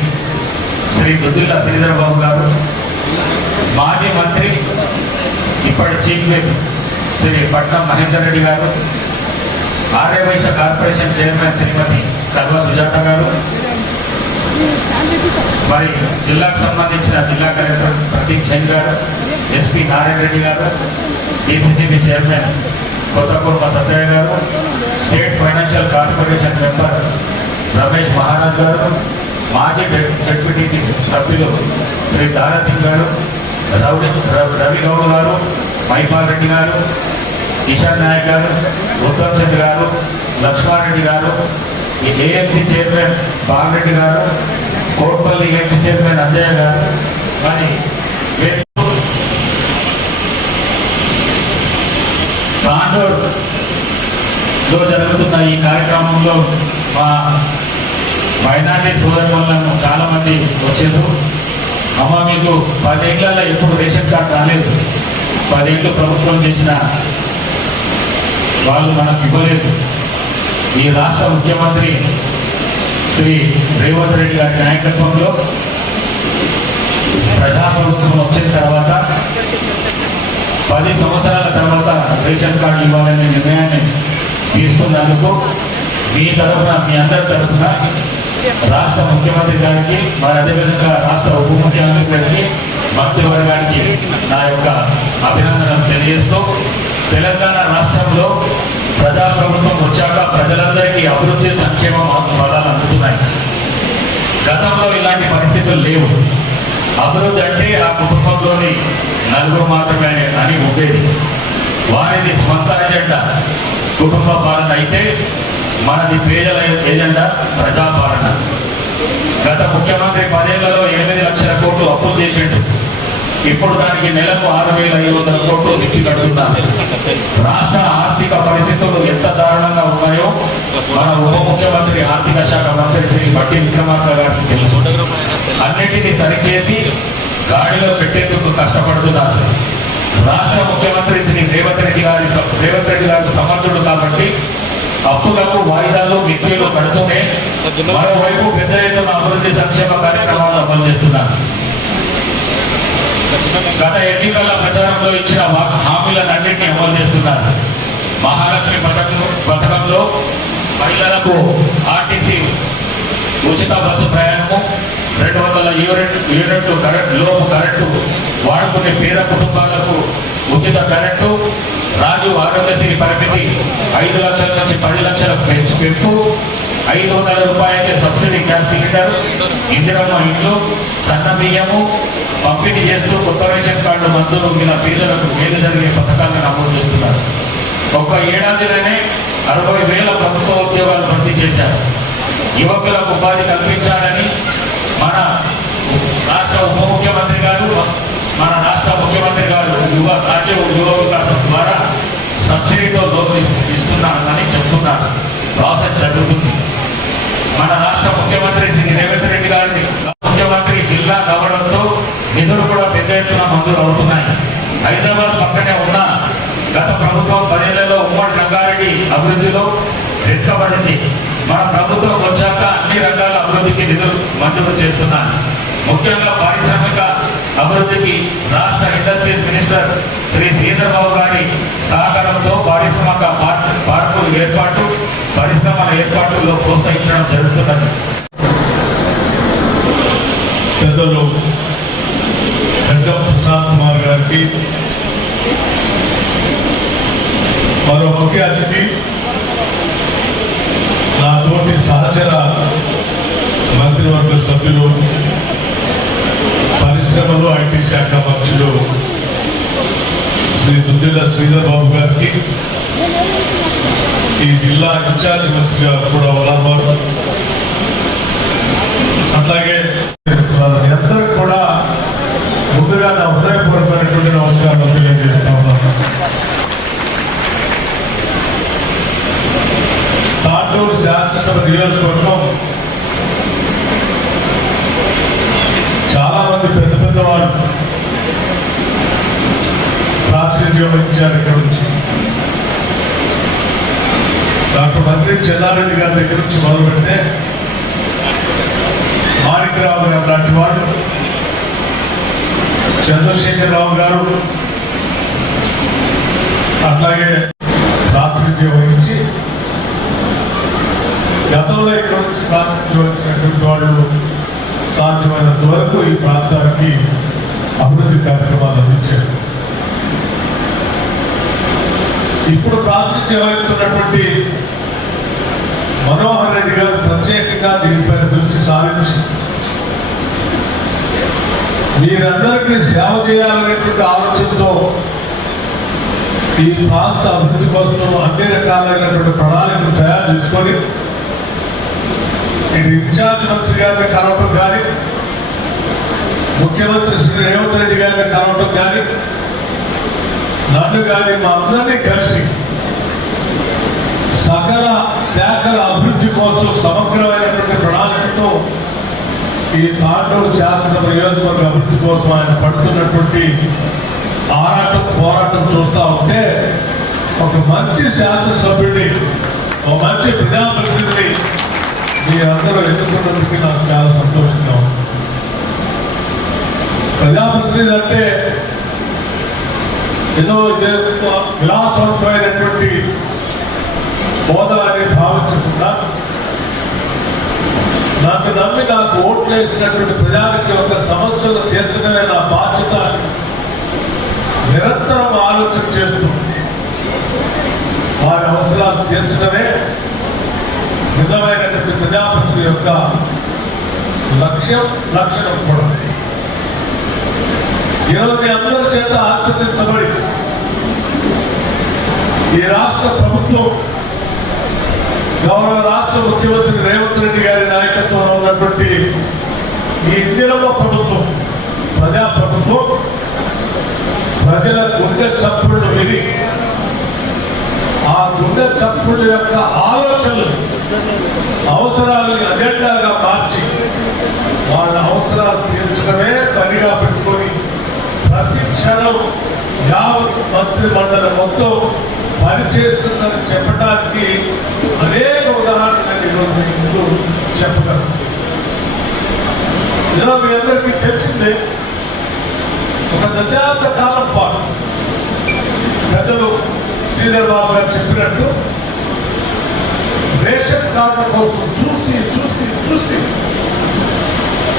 శ్రీ దుద్దిల్ల శ్రీధర్ బాబు గారు, మాజీ మంత్రి ఇప్పటి చీఫ్ విప్ శ్రీ పట్నం మహేందర్ రెడ్డి గారు, ఆర్యవైశ్య కార్పొరేషన్ చైర్మన్ శ్రీమతి సర్వ సుజాత గారు, మరి జిల్లాకు సంబంధించిన జిల్లా కలెక్టర్ ప్రదీప్ జైన్ గారు, ఎస్పీ నారాయణ రెడ్డి గారు, డిసిసిబి చైర్మన్ కొత్తపూర్మ సత్యయ్య గారు, state financial corporation member Ramesh Maharaj గారు, మాజీ జడ్పీటీసీ సభ్యులు శ్రీ దారాసింగ్ గారు, రవి గౌడ్ గారు, మైపాల్ రెడ్డి గారు, కిషన్ నాయక్ గారు, ఉత్తమ్ చంద్ గారు, లక్ష్మారెడ్డి గారు, ఈ ఏఎంసీ చైర్మన్ బాలరెడ్డి గారు, కోట్పల్లి ఏఎంసీ చైర్మన్ అంజయ్య గారు, మరి తాండూరులో జరుగుతున్న ఈ కార్యక్రమంలో మా మైనార్టీ సోదరులను చాలా మంది వచ్చారు. అమ్మ మీకు 10 ఏళ్లలో ఎప్పుడు రేషన్ కార్డు రాలేదు, 10 ఏళ్ళు ప్రభుత్వం చేసిన వాళ్ళు మనకు ఇవ్వలేదు. ఈ రాష్ట్ర ముఖ్యమంత్రి శ్రీ రేవంత్ రెడ్డి గారి నాయకత్వంలో ప్రజాప్రభుత్వం వచ్చిన తర్వాత 10 సంవత్సరాల తర్వాత రేషన్ కార్డు ఇవ్వాలనే నిర్ణయాన్ని తీసుకున్నందుకు మీ తరఫున, మీ అందరి తరఫున రాష్ట్ర ముఖ్యమంత్రి గారికి, మరి అదేవిధంగా రాష్ట్ర ఉప ముఖ్యమంత్రి గారికి, మంత్రివర్గానికి నా యొక్క అభినందనలు తెలియజేస్తూ, తెలంగాణ రాష్ట్రంలో ప్రజాప్రభుత్వం వచ్చాక ప్రజలందరికీ అభివృద్ధి, సంక్షేమ పదాలు అందుతున్నాయి. గతంలో ఇలాంటి పరిస్థితులు లేవు. అభివృద్ధి అంటే ఆ కుటుంబంలోని నలుగురు మాత్రమే అని ఉండేది. వారిది స్వంత ఎజెండా కుటుంబ పాలన అయితే, మనది పేదల ఎజెండా ప్రజాపాలన. గత ముఖ్యమంత్రి 10 ఏళ్లలో 8 లక్షల కోట్లు అప్పులు చేసిండు. ఇప్పుడు దానికి నెలకు 6,500 కోట్లు దిక్కి కడుతున్నారు. రాష్ట్ర ఆర్థిక పరిస్థితులు ఎంత దారుణంగా ఉన్నాయో మన ఉప ముఖ్యమంత్రి, ఆర్థిక శాఖ మంత్రి శ్రీ బట్టి విక్రమార్క గారికి తెలుసు. అన్నిటినీ సరిచేసి గాడిలో పెట్టేందుకు కష్టపడుతున్నారు. రాష్ట్ర ముఖ్యమంత్రి శ్రీ రేవంత్ రెడ్డి గారి సమర్థుడు కాబట్టి అప్పులకు వాయిదాలు, మిత్రులు కడుతూనే మరోవైపు పెద్ద ఎత్తున అభివృద్ధి, సంక్షేమ కార్యక్రమాలు అమలు చేస్తున్నారు. గత ఎన్నికల ప్రచారంలో ఇచ్చిన హామీలన్నింటినీ అమలు చేస్తున్నారు. మహాలక్ష్మి పథకంలో మహిళలకు ఆర్టీసీ ఉచిత బస్సు ప్రయాణము, 200 యూనిట్లు కరెంటు వాడుకునే పేద కుటుంబాలకు ఉచిత కరెంటు, రాజు ఆరోగ్యశ్రీ పరిమితి 5 లక్షల నుంచి 10 లక్షలకు పెంపు, 500 రూపాయలకే సబ్సిడీ గ్యాస్ సిలిండర్, ఇందిరమ్మ ఇండ్లు, సన్న బియ్యము పంపిణీ చేస్తూ కొత్త రేషన్ కార్డు మంజూరు మీద పేదలకు మేలు జరిగే పథకాలను అమలు చేస్తున్నారు. ఒక్క ఏడాదిలోనే 60,000 ప్రభుత్వ ఉద్యోగాలు భర్తీ చేశారు. యువకులకు ఉపాధి కల్పించాలని మన రాష్ట్ర ఉప ముఖ్యమంత్రి గారు, మన రాష్ట్ర ముఖ్యమంత్రి గారు రాజ్య యువ వికాసం ద్వారా సబ్సిడీతో లోన్ ఇస్తున్నారని చెప్తున్నారు. ప్రాసెస్ జరుగుతుంది. మన రాష్ట్ర ముఖ్యమంత్రి శ్రీ రేవంత్ రెడ్డి గారిని ముఖ్యమంత్రి జిల్లా కావడంతో నిధులు కూడా పెద్ద ఎత్తున మంజూరు అవుతున్నాయి. హైదరాబాద్ పక్కనే ఉన్న గత ప్రభుత్వం 10 ఏళ్లలో ఉమ్మడి రంగారెడ్డి అభివృద్ధిలో వెనుకబడింది. మన ప్రభుత్వం వచ్చాక అన్ని రంగాల అభివృద్ధికి నిధులు మంజూరు చేస్తున్నాను. ముఖ్యంగా పారిశ్రామిక అభివృద్ధికి రాష్ట్ర ఇండస్ట్రీస్ మినిస్టర్ శ్రీ శ్రీధర్ బాబు గారి సహకారంతో పారిశ్రామిక పార్కుల ఏర్పాటు, పరిశ్రమల ఏర్పాటులో ప్రోత్సహించడం జరుగుతున్నది. పెద్దలు ప్రసాద్ కుమార్ గారికి, మరో ముఖ్య అతిథి నా తోటి సహచర మంత్రివర్గ సభ్యులు, పరిశ్రమలు, ఐటీ శాఖ మంత్రులు శ్రీ దుద్దిల్ల శ్రీధర్ బాబు గారికి, ఈ జిల్లా ఇన్ఛార్జి మంత్రిగా కూడా ఉన్నారు. అట్లాగే అందరూ కూడా ముందుగా నా హృదయపూర్వకమైనటువంటి నమస్కారాలు తెలియజేస్తా ఉన్నాను. తాండూరు శాసనసభ నియోజకవర్గం చాలా మంది పెద్దవారు ప్రాతినిధ్యం వహించారు. ఇక్కడ నుంచి డాక్టర్ మంత్రి చెన్నారెడ్డి గారి దగ్గర నుంచి మొదలు పెడితే మాణిక్యరావు గారు లాంటి వారు, చంద్రశేఖరరావు గారు అట్లాగే ప్రాతినిధ్యం వహించి గతంలో ఇక్కడ నుంచి ప్రాతినిధ్యం వహించినటువంటి వాళ్ళు సాధ్యమైనంత వరకు ఈ ప్రాంతానికి అభివృద్ధి కార్యక్రమాలు అందించారు. ఇప్పుడు ప్రాతినిధ్యం వహిస్తున్నటువంటి మనోహర్ రెడ్డి గారు ప్రత్యేకంగా దీనిపైన దృష్టి సారించి మీరందరికీ సేవ చేయాలనేటువంటి ఆలోచనతో ఈ ప్రాంత అభివృద్ధి కోసం అన్ని రకాలైనటువంటి ప్రణాళికలు తయారు చేసుకొని ఇది ఇన్ఛార్జ్ మంత్రి గారిని కలవటం కానీ, ముఖ్యమంత్రి శ్రీ రేవంత్ రెడ్డి గారిని కలవటం కానీ, నన్ను కానీ మా అందరినీ కలిసి సకల శాఖల అభివృద్ధి కోసం సమగ్రమైనటువంటి ప్రణాళికతో ఈ తాండూరు శాసనసభ నియోజకవర్గ అభివృద్ధి కోసం ఆయన పడుతున్నటువంటి పోరాటం చూస్తూ ఉంటే ఒక మంచి శాసనసభ్యుడిని, ఒక మంచి ప్రజాప్రతినిధిని మీరందరూ ఎన్నుకున్నందుకు నాకు చాలా సంతోషంగా ఉంది. ప్రజాప్రతినిధి అంటే ఏదో ఇదే విలాసవంతమైనటువంటి హోదా అని భావించకుండా నాకు నమ్మి నాకు ఓట్లు వేసినటువంటి ప్రజలకి ఒక సమస్యలు తీర్చడమే నా బాధ్యత నిరంతరం ఆలోచన చేస్తూ వారి అవసరాలు తీర్చడమే నిజమైనటువంటి ప్రజాప్రతినిధి యొక్క లక్షణం కూడా. ఈరోజు మీ అందరి చేత ఆస్వాదించబడి ఈ రాష్ట్ర ప్రభుత్వం గౌరవ రాష్ట్ర ముఖ్యమంత్రి రేవంత్ రెడ్డి గారి నాయకత్వంలో ఉన్నటువంటి ఈ ఇందిరమ్మ ప్రభుత్వం ప్రజాప్రభుత్వం ప్రజల గుండె చప్పుళ్ళు విని ఆ గుండె చప్పుళ్ళ యొక్క ఆలోచనలు అవసరాలని అజెండాగా మార్చి వాళ్ళ అవసరాలు తీర్చడమే పనిగా పెట్టుకొని ప్రతి క్షణం యావత్ మంత్రి మండలి మొత్తం పనిచేస్తుందని చెప్పడానికి అనేక ఉదాహరణలు ఈరోజు మీ ముందు చెప్పగలను. ఈరోజు మీ అందరికీ తెలిసిందే, ఒక దశాబ్ద కాలం పాటు పెద్దలు శ్రీధర్ బాబు గారు చెప్పినట్టు రేషన్ కార్డు కోసం చూసి చూసి చూసి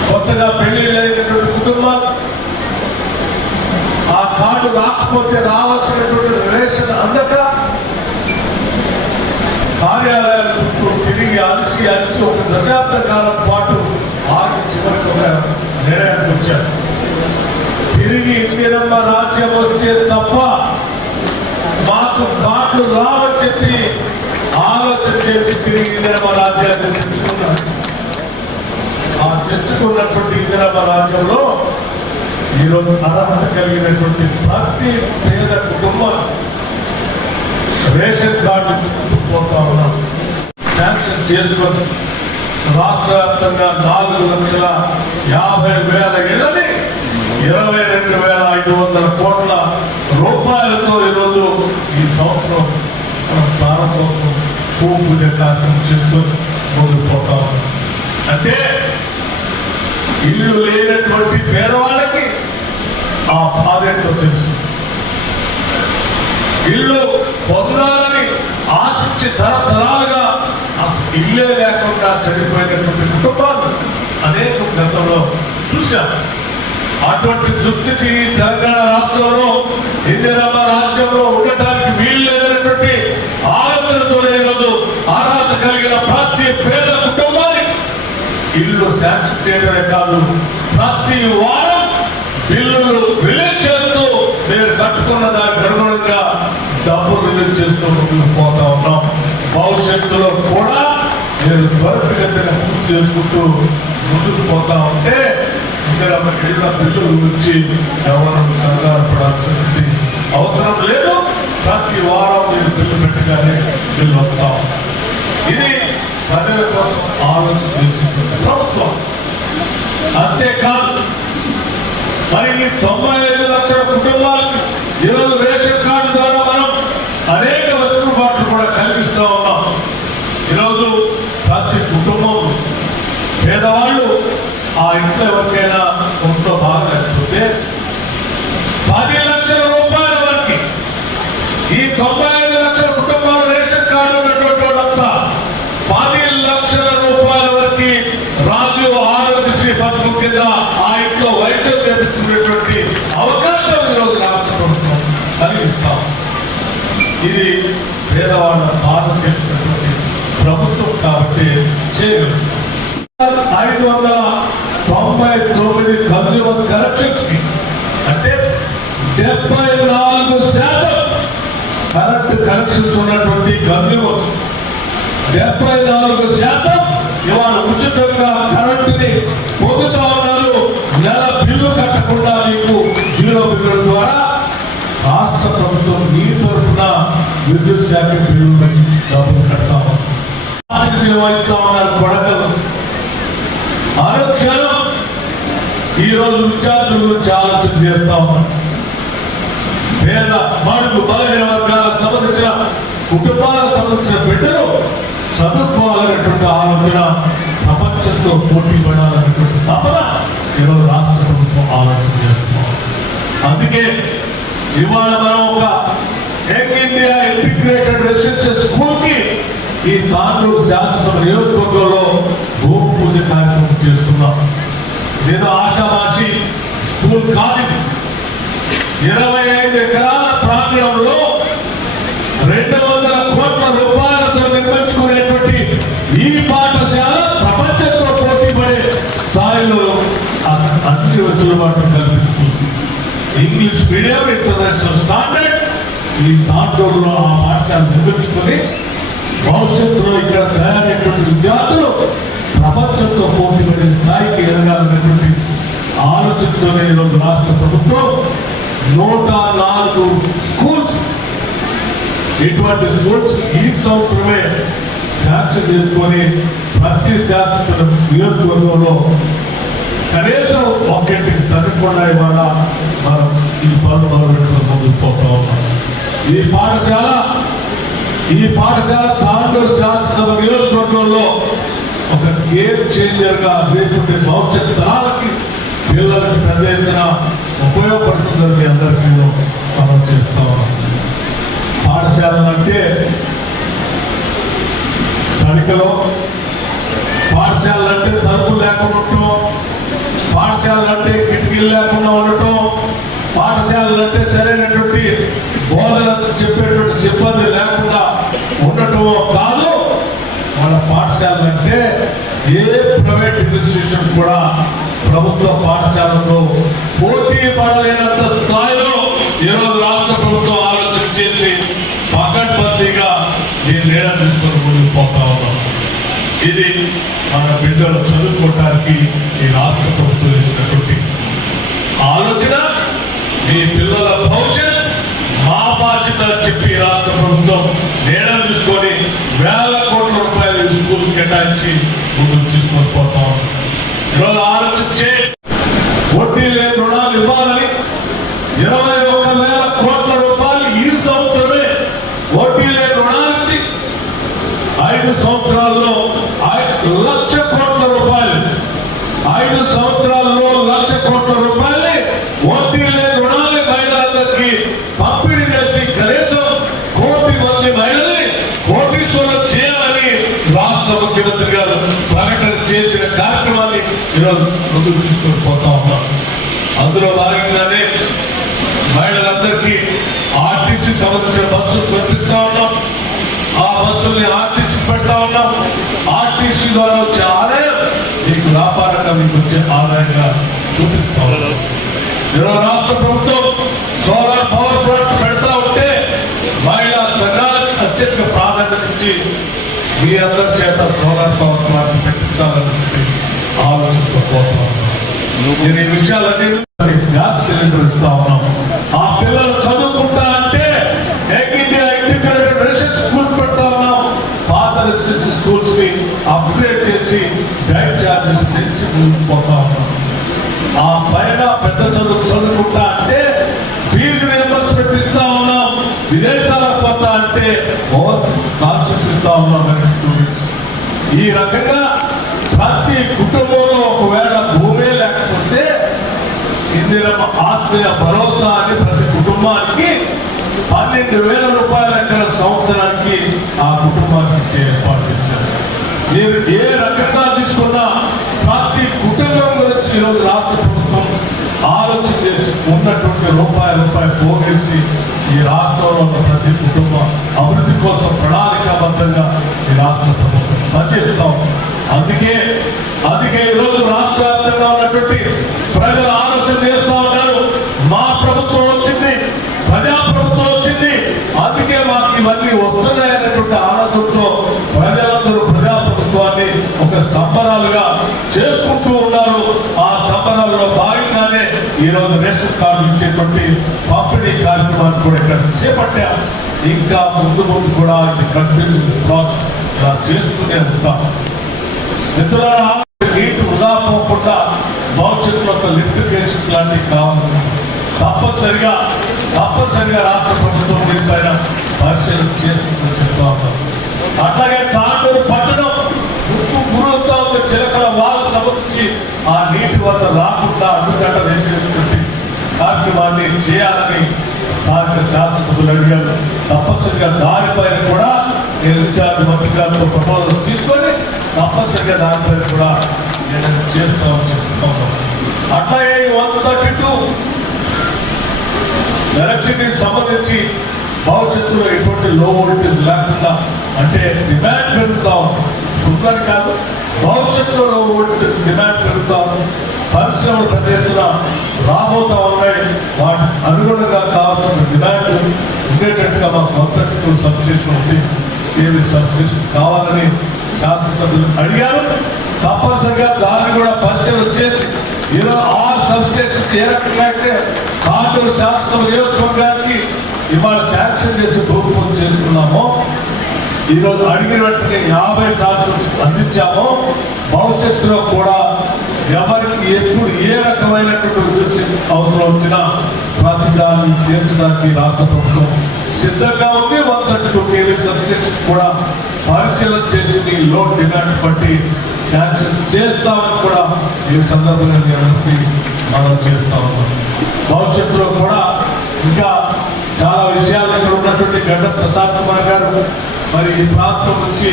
కొత్తగా పెళ్లిళ్ళైనటువంటి కుటుంబాలు ఆ కార్డు రాకపోతే రావాల్సినటువంటి రేషన్ అందక కార్యాలయాల చుట్టూ తిరిగి అలసి ఒక దశాబ్ద కాలం పాటు ఆగి చివరికి ఒక నిర్ణయానికి వచ్చారు. తిరిగి ఇందిరమ్మ రాజ్యం వచ్చే తప్ప మాకు కార్డు రావని చెప్పి ఆలోచన చేసి తిరిగి ఇందిరమ్మ రాజ్యాన్ని తెచ్చుకున్నారు. ఆ తెచ్చుకున్నటువంటి ఇందిరమ్మ రాజ్యంలో ఈరోజు అర్హత కలిగినటువంటి ప్రతి పేద కుటుంబం రేషన్ కార్డు పోతా ఉన్నాం. శాంక్షన్ చేసుకొని రాష్ట్ర వ్యాప్తంగా 4,50,000 ఇళ్ళని 22,500 కోట్ల రూపాయలతో ఈరోజు ఈ సంవత్సరం మనం ప్రారంభోత్సవం పూజ కార్యక్రమం చేసుకొని ముందుకు పోతా ఉన్నాం. అంటే ఇల్లు లేనటువంటి పేదవాళ్ళకి ఆ బాధ్యతతో తెలుసు. ఇల్లు పొందాలని ఆశించి తరతరాలుగా ఇల్లే లేకుండా చనిపోయినటువంటి కుటుంబాలు అనేక గతంలో చూశారు. అటువంటి దుస్థితి తెలంగాణ రాష్ట్రంలో ఇందిరమ్మ రాజ్యంలో ఉండటానికి వీలు లేదనేటువంటి ఆలోచనతో ఈరోజు అర్హత కలిగిన ప్రతి పేద కుటుంబానికి ఇల్లు శాంక్షన్ చేయడమే కాదు, ప్రతి వారం బిల్లులు రిలీజ్ చేస్తూ మీరు కట్టుకున్న దానికి అనుగుణంగా డబ్బులు రిలీజ్ చేస్తూ ముందుకు పోతా ఉన్నాం. భవిష్యత్తులో కూడా మీరు త్వరితగతిన పూర్తి చేసుకుంటూ ముందుకు పోతా ఉంటే ఇందిరమ్మ ఇళ్ల బిల్లుల గురించి ఎవరు కంగారు పడాల్సినటువంటి అవసరం లేదు. ప్రతి వారం మీరు బిల్లు పెట్టగానే బిల్లు వస్తాం. ఇది ప్రజల కోసం ఆలోచన చేసినటువంటి ప్రభుత్వం. అంతేకాదు, మరి 95 లక్షల కుటుంబాలకు ఈరోజు రేషన్ కార్డు ద్వారా మనం అనేక వెసులుబాట్లు కూడా కల్పిస్తూ ఉన్నాం. ఈరోజు ప్రతి కుటుంబం పేదవాళ్ళు ఆ ఇంట్లో ఎవరికైనా కొంత బాగా లేకపోతే 10 లక్షల రూపాయల వరకు ఈ 95 లక్షల కుటుంబాలు రేషన్ కార్డు ఉన్నటువంటి వాళ్ళంతా 10 లక్షల రూపాయల వరకు రాజు ఆరోగ్యశ్రీ పథకం కింద ఆ ఇంట్లో వైద్యం చేస్తున్నటువంటి అవకాశం ఈరోజు రాష్ట్ర ప్రభుత్వం కలిగిస్తాం. ఇది పేదవాళ్ళ బాధ చేసినటువంటి ప్రభుత్వం కాబట్టి చేయగలరు. 599 కన్జ్యూమర్ కరెక్షన్స్ కి అంటే 74% కరెక్ట్ కరెక్షన్స్ ఉన్నటువంటి కన్జ్యూమర్స్ 74% ఇవాళ ఉచితంగా కరెంటుని పొందుతా ఉన్నారు. నెల బిల్లు కట్టకుండా మీకు 0 బిల్లుల ద్వారా రాష్ట్ర ప్రభుత్వం మీ తరఫున విద్యుత్ శాఖ బిల్లు డబ్బులు కడతా నిర్వహిస్తా ఉన్నారు. కొడకలు అనుక్షణం ఈరోజు విద్యార్థుల గురించి ఆలోచన చేస్తా ఉన్నారు. పేద బడుగు బలహీన వర్గాలకు సంబంధించిన కుటుంబాలకు సంబంధించిన బిడ్డలు చదువుకోవాలనేటువంటి ఆలోచన, ప్రపంచంతో పోటీ పడాలనేటువంటి తపన ఈరోజు రాష్ట్ర ప్రభుత్వం ఆలోచన చేస్తున్నాం. అందుకే ఇవాళ మనం ఒక young India integrated residential school కి ఈ తాండూరు శాసనసభ నియోజకవర్గంలో భూమి పూజ కార్యక్రమం చేస్తున్నాం. నేను ఆశామాషి స్కూల్ కాదు. 25 ఎకరాల ప్రాంగణంలో 200 కోట్ల రూపాయలతో నిర్మించుకునేటువంటి ఈ పాఠశాల ప్రపంచంతో పోటీ పడే స్థాయిలో అన్ని వెసులుబాటు కల్పిస్తుంది. ఇంగ్లీష్ మీడియం ఇంటర్నేషనల్ స్టాండర్డ్ ఈ తాండూరులో ఆ పాఠశాల నిర్మించుకొని భవిష్యత్తులో ఇక్కడ తయారైనటువంటి విద్యార్థులు ప్రపంచంతో పోటీ పడే స్థాయికి ఎదగాలనేటువంటి ఆలోచనతోనే ఈరోజు రాష్ట్ర ప్రభుత్వం 104 స్కూల్స్ ఇటువంటి స్కూల్స్ ఈ సంవత్సరమే శాంక్షన్ చేసుకొని ప్రతి శాసనసభ నియోజకవర్గంలో కనీసం ఒకటికి తగ్గకుండా ఇవాళ మనం ఈ పనులు మొదలుపెట్టుకుని ముందుకు పోతా ఉన్నాం. ఈ పాఠశాల తాండూరు శాసనసభ నియోజకవర్గంలో ఒక గేమ్ చేంజర్ గా రేపటి భవిష్యత్ తరాలకి పిల్లలకి పెద్ద ఎత్తున ఉపయోగపడుతుందని మీ అందరికీ మనం చేస్తా ఉన్నాం. పాఠశాలలు అంటే తడికలో, పాఠశాలలు అంటే తలుపులు లేకుండా ఉండటం, పాఠశాలలు అంటే కిటికీలు లేకుండా ఉండటం, పాఠశాలలు అంటే సరైనటువంటి బోధన చెప్పేటువంటి సిబ్బంది లేకుండా ఉండటమో కాదు. మన పాఠశాలలు అంటే ఏ ప్రైవేట్ ఇన్స్టిట్యూషన్ కూడా ప్రభుత్వ పాఠశాలతో పోటీ పడలేనంత స్థాయిలో ఈరోజు రాష్ట్ర ప్రభుత్వం ఆలోచన చేసి పకడ్బందీగా ఈ నిర్ణయం తీసుకొని ముందుకు పోతా ఉన్నాం. ఇది మన బిడ్డలు చదువుకోవడానికి ఈ రాష్ట్ర ప్రభుత్వం చేసినటువంటి ఆలోచన. మీ పిల్లల భవిష్యత్ మా బాధ్యత చెప్పి రాష్ట్ర ప్రభుత్వం నిర్ణయం తీసుకొని వేల కోట్ల రూపాయలు స్కూల్ కేటాయించి ముందుకు తీసుకొని పోతాం. ఈరోజు ఆలోచించే వడ్డీ లేని రుణాలు ఇవ్వాలని 21,000 కోట్ల రూపాయలు ఈ సంవత్సరమే వడ్డీ లేని రుణాలు ఇచ్చి 5 సంవత్సరాల్లో 1,00,000 కోట్ల రూపాయలు 5 సంవత్సరాల్లో 1,00,000 కోట్ల రూపాయలు వడ్డీ లేని రుణాలు మహిళలందరికీ పంపిణీ చేసి కనీసం 1 కోటి మంది మహిళల్ని కోటీశ్వరులు చేయాలని రాష్ట్ర ముఖ్యమంత్రి గారు ప్రకటన చేసిన కార్యక్రమాన్ని ఈరోజు ముందుకు తీసుకొని పోతా ఉన్నాం. అందులో భాగంగానే మహిళలందరికీ ఆర్టీసీ సంబంధించిన బస్సులు పంపిస్తా ఉన్నాం. ఆ బస్సుల్ని ఆర్టీసీ పెడతా ఉన్నాం. ఆర్టీసీ ద్వారా వచ్చే ఆదాయం మీకు వ్యాపారంగా మీకు వచ్చే ఆదాయంగా చూపిస్తా ఉన్నాం. ఈరోజు రాష్ట్ర ప్రభుత్వం సోలార్ పవర్ ప్లాంట్ పెడతా ఉంటే మహిళా సంఘాలకు అత్యంత ప్రాధాన్యత ఇచ్చి మీ అందరి చేత సోలార్ పవర్ ప్లాంట్ పెట్టించాలని ఆలోచనతో పోతా ఉన్నాం. నేను ఈ విషయాలన్నీ గ్యాస్ సిలిండర్ ఇస్తా ఉన్నాం. ఆ పిల్లలు చదువుకుంటా అంటే young India integrated residential school పెడతా ఉన్నాం. పాత రెసిడెన్షియల్ స్కూల్స్ ని అప్గ్రేడ్ చేసి గైడ్ చార్జెస్ తెచ్చి ముందుకు పోతా ఉన్నాం. ఆ పైన పెద్ద చదువుకుంటా అంటే ఫీజు రియంబర్స్మెంట్ ఇస్తా ఉన్నాం. విదేశాలకు పోతా అంటే ఓవర్సీస్ స్కాలర్షిప్స్ ఇస్తా ఉన్నాం. ఈ రకంగా ప్రతి కుటుంబంలో ఒకవేళ భూమే లేకపోతే ఇందిరమ్మ ఆత్మీయ భరోసా అని ప్రతి కుటుంబానికి 12,000 రూపాయల సంవత్సరానికి ఆ కుటుంబానికి ఇచ్చే ఏర్పాటు చేశారు. మీరు ఏ రకంగా తీసుకున్నా ప్రతి కుటుంబం గురించి ఈరోజు రాష్ట్ర ప్రభుత్వం ఆలోచన చేసి ఉన్నటువంటి రూపాయి పోగేసి ఈ రాష్ట్రంలో ఉన్న ప్రతి కుటుంబం అభివృద్ధి కోసం ప్రణాళికాబద్ధంగా ఈ రాష్ట్ర ప్రభుత్వం పనిచేస్తాం. అందుకే ఈరోజు రాష్ట్ర వ్యాప్తంగా ఉన్నటువంటి ప్రజలు ఆలోచన చేస్తా ఉన్నారు. మా ప్రభుత్వం వచ్చింది, ప్రజాప్రభుత్వం వచ్చింది, అందుకే మాకు ఇవన్నీ వస్తున్నాయనేటువంటి ఆనందంతో ప్రజలందరూ ప్రజాప్రభుత్వాన్ని ఒక సంబరాలుగా చేసుకుంటూ ఉన్నారు. ఆ సంబరాల్లో భాగంగానే ఈరోజు రేషన్ కార్డు ఇచ్చేటువంటి పంపిణీ కార్యక్రమాన్ని కూడా ఇక్కడ చేపట్టా. ఇంకా ముందు కూడా ఇది కంటిన్యూ ప్రాసెస్ ఇలా చేస్తూనే ఉంటాం. మిత్రులారా, నీటి వృధా పోకుండా భవిష్యత్తులో లిఫ్టికేషన్ లాంటివి కావాలి. తప్పనిసరిగా రాష్ట్ర ప్రభుత్వం దీనిపైన పరిశీలన చేస్తుందని చెప్తా ఉన్నాం. అట్లాగే తాండూరు పట్టణం గురువుతా ఉన్న చిలకల వాళ్ళకు సంబంధించి ఆ నీటి వద్ద రాకుండా అడ్డుకట్ట వేసేటువంటి కార్యక్రమాన్ని చేయాలని స్థానిక శాసనసభ్యులు అడిగారు. తప్పనిసరిగా దానిపైన కూడా నేను ఇన్ఛార్జ్ మంత్రి గారితో ప్రపోజల్ తీసుకొని తప్పనిసరిగా దానిపైన కూడా నేను చేస్తామని చెప్తున్నాను. అట్లాగే 132 ఎలక్ట్రిసిటీకి సంబంధించి భవిష్యత్తులో ఎటువంటి లో వోల్టేజ్ లేకుండా అంటే డిమాండ్ పెరుగుతా ఉంది. ఇప్పుడు కాదు, భవిష్యత్తులో లో వోల్టేజ్ డిమాండ్ పెరుగుతా ఉంది. పరిశ్రమలు పెద్ద ఎత్తున రాబోతా ఉన్నాయి. వాటి అనుగుణంగా కావాల్సిన డిమాండ్ ఉండేటట్టుగా మాకు 132 సబ్స్టేషన్ ఉంది. ఏవి సబ్స్టేషన్ కావాలని శాసనసభ్యులు అడిగారు. తప్పనిసరిగా దాన్ని కూడా పరిశీలన చేసి 26 సబ్స్టేషన్స్ ఏ రకంగా అయితే కాంటూరు శాసనసభ నియోజకవర్గానికి ఇవాళ శాంక్షన్ చేసి భూమి పూజ చేసుకున్నామో, ఈరోజు అడిగిన వెంటనే 50 ట్రాన్స్ఫర్స్ అందించామో, భవిష్యత్తులో కూడా ఎవరికి ఎప్పుడు ఏ రకమైనటువంటి విషయం అవసరం వచ్చినా ప్రతి దాన్ని తీర్చడానికి రాష్ట్ర ప్రభుత్వం సిద్ధంగా ఉంది. 132 kV సబ్స్టేషన్ కూడా పరిశీలన చేసి మీ లోడ్ డిమాండ్ బట్టి శాంక్షన్ చేస్తామని కూడా ఈ సందర్భంగా మనం చేస్తా ఉన్నాం. భవిష్యత్తులో కూడా ఇంకా చాలా విషయాలు ఇక్కడ ఉన్నటువంటి గడ్డ ప్రసాద్ కుమార్ గారు మరి ఈ ప్రాంతం నుంచి